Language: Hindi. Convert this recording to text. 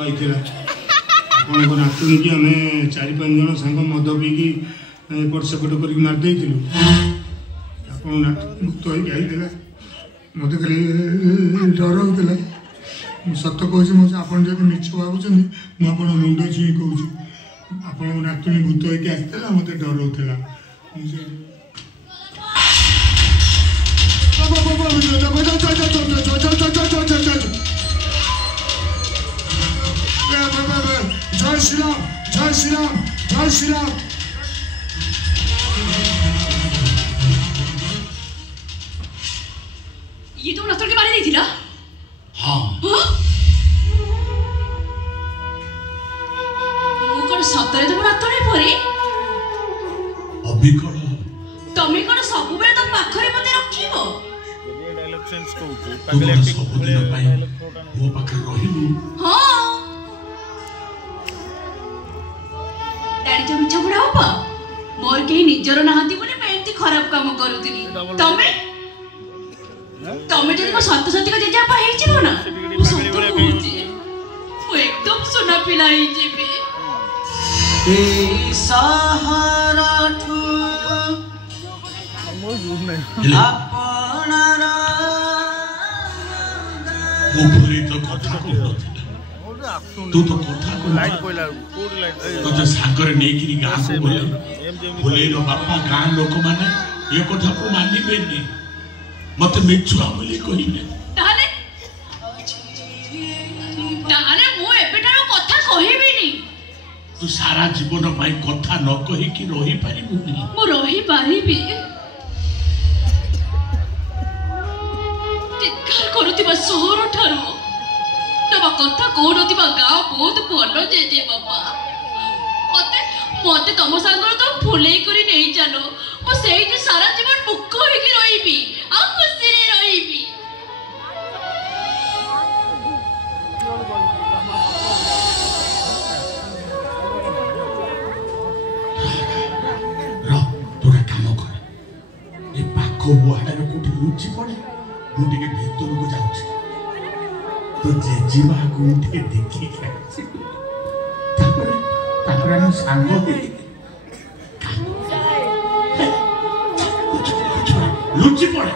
ଆପଣଙ୍କ ନାତୁଣୀ କି ଆମେ 4-5 ଜଣ ସାଙ୍ଗ ମଦ ପିଇକି ଏପଟ ସେପଟ କରିକି ମାରି ଦେଇଥିଲୁ। ଆପଣ ନାତୁଣୀ ମୁକ୍ତ ହେଇକି ଆଇଥିଲା, ମୋତେ ଖାଲି ଡର ହେଉଥିଲା। ମୁଁ ସତ କହୁଛି, ମୁଁ ଆପଣ ଯଦି ମିଛ ଭାବୁଛନ୍ତି ମୁଁ ଆପଣ ମୁଣ୍ଡ ଛୁଇଁ କହୁଛି। ଆପଣଙ୍କ ନାତୁଣୀ ଭୂତ ହେଇକି ଆସିଥିଲା, ମୋତେ ଡର ହେଉଥିଲା। जय श्री राम, जय श्री राम, जय श्री राम। ये तो नस्तर के बारे नहीं थी ना? हाँ। वो कौन सत्तर तो बड़ा तो नहीं पड़ी? अभी कौन? तमें कौन सब बड़े तो पाखरे मते रखी हो? तुम्हारा सब दिन पाई वो पाखरे रही हूँ। हाँ। जब इच्छा बुढ़ा होगा, मोर के निजर नहाती बोले मैं इतनी खराब काम करूँगी। तमें जब मैं सत्य सत्य का जजा पाही चलो ना, वो सत्य होती है, वो एकदम सुना पिला ही जीवे। ए सहारा ठू, अपना वो भूली तो कथा को तू तो कथा को तो जो सागर नेकिरी गाँ को बोले बोले रो बापा गाँ लोक माने ये कथा को मानी बेनी मत मिच्छुआ बोली कोई ने ताले मु एबेटारो कथा कहिबी नी। तू सारा जीवन माई कथा न कहि कि रही पारिबुनी। मु रही पारिबी। टिक्कार करूतिबा सोर ठारू तबा कथा कहूनथिबा गाँ बहुत भल जे बापा। मते तम सागर तो फुलेई करी नहीं चलो, मु सेही सारा जीवन मुक्क होइकी रहिबी आ खुशी रे रहिबी। रो तोरा काम कर ए पाखो बुहाडर कोठी लुचि पड़े मु टिके भीतर को जाउछि तो जेजीमा को उठे देखी खाइछि तापर हम सांग लुचि पड़े